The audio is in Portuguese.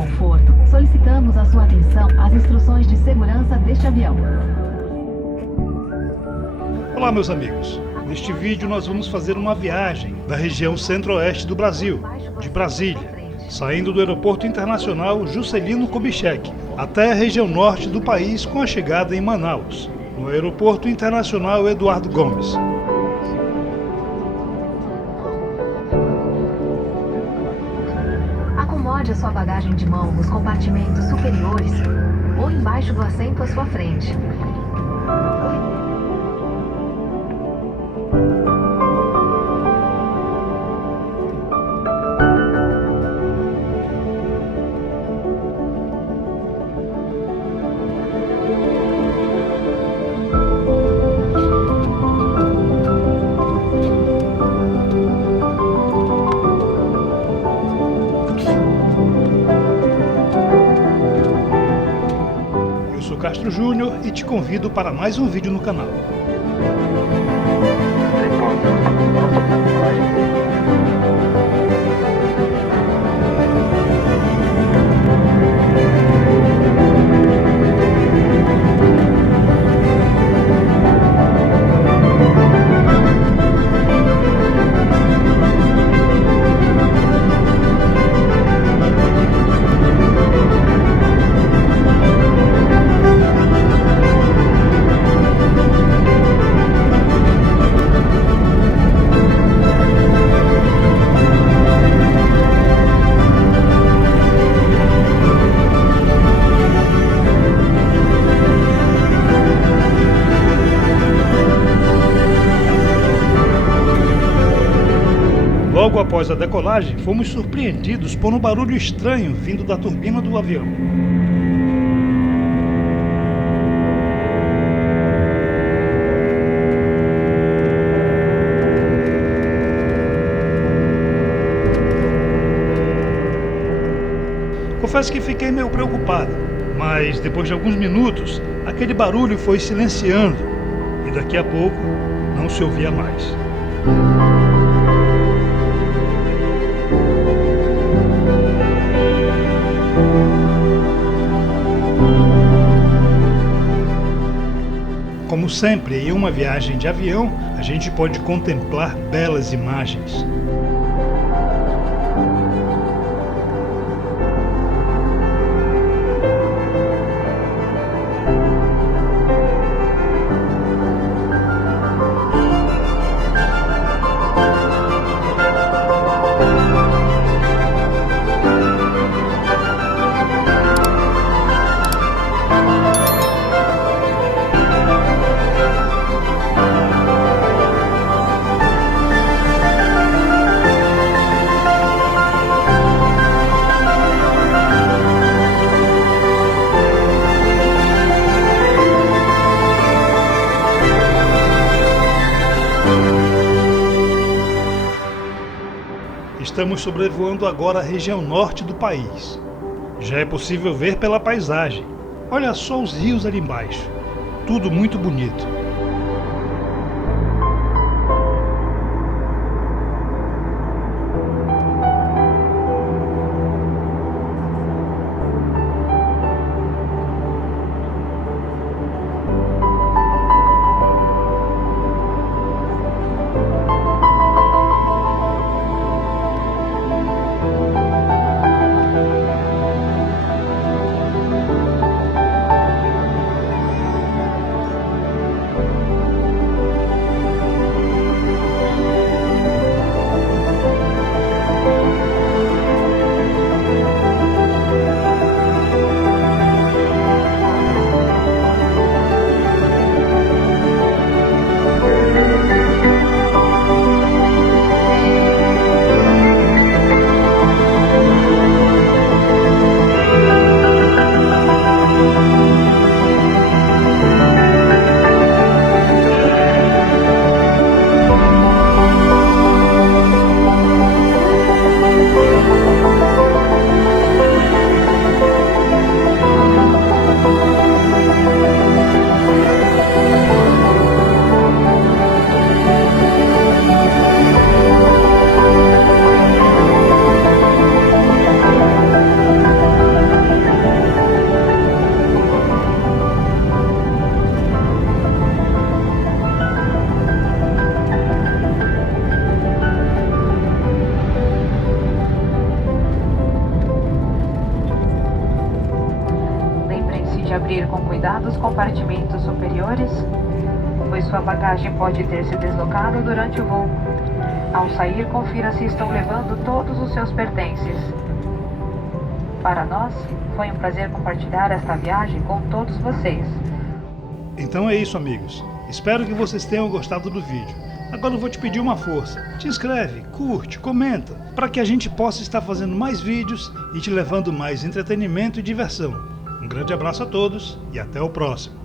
conforto, solicitamos a sua atenção às instruções de segurança deste avião. Olá, meus amigos. Neste vídeo nós vamos fazer uma viagem da região centro-oeste do Brasil, de Brasília, saindo do Aeroporto Internacional Juscelino Kubitschek, até a região norte do país com a chegada em Manaus, no Aeroporto Internacional Eduardo Gomes. Acomode a sua bagagem de mão nos compartimentos superiores ou embaixo do assento à sua frente. Castro Júnior e te convido para mais um vídeo no canal. Logo após a decolagem, fomos surpreendidos por um barulho estranho vindo da turbina do avião. Confesso que fiquei meio preocupado, mas depois de alguns minutos, aquele barulho foi silenciando e daqui a pouco não se ouvia mais. Como sempre, em uma viagem de avião, a gente pode contemplar belas imagens. Estamos sobrevoando agora a região norte do país. Já é possível ver pela paisagem. Olha só os rios ali embaixo. Tudo muito bonito. com cuidado os compartimentos superiores, pois sua bagagem pode ter se deslocado durante o voo. Ao sair, confira se estão levando todos os seus pertences. Para nós, foi um prazer compartilhar esta viagem com todos vocês. Então é isso, amigos. Espero que vocês tenham gostado do vídeo. Agora eu vou te pedir uma força. Te inscreve, curte, comenta, para que a gente possa estar fazendo mais vídeos e te levando mais entretenimento e diversão. Um grande abraço a todos e até o próximo.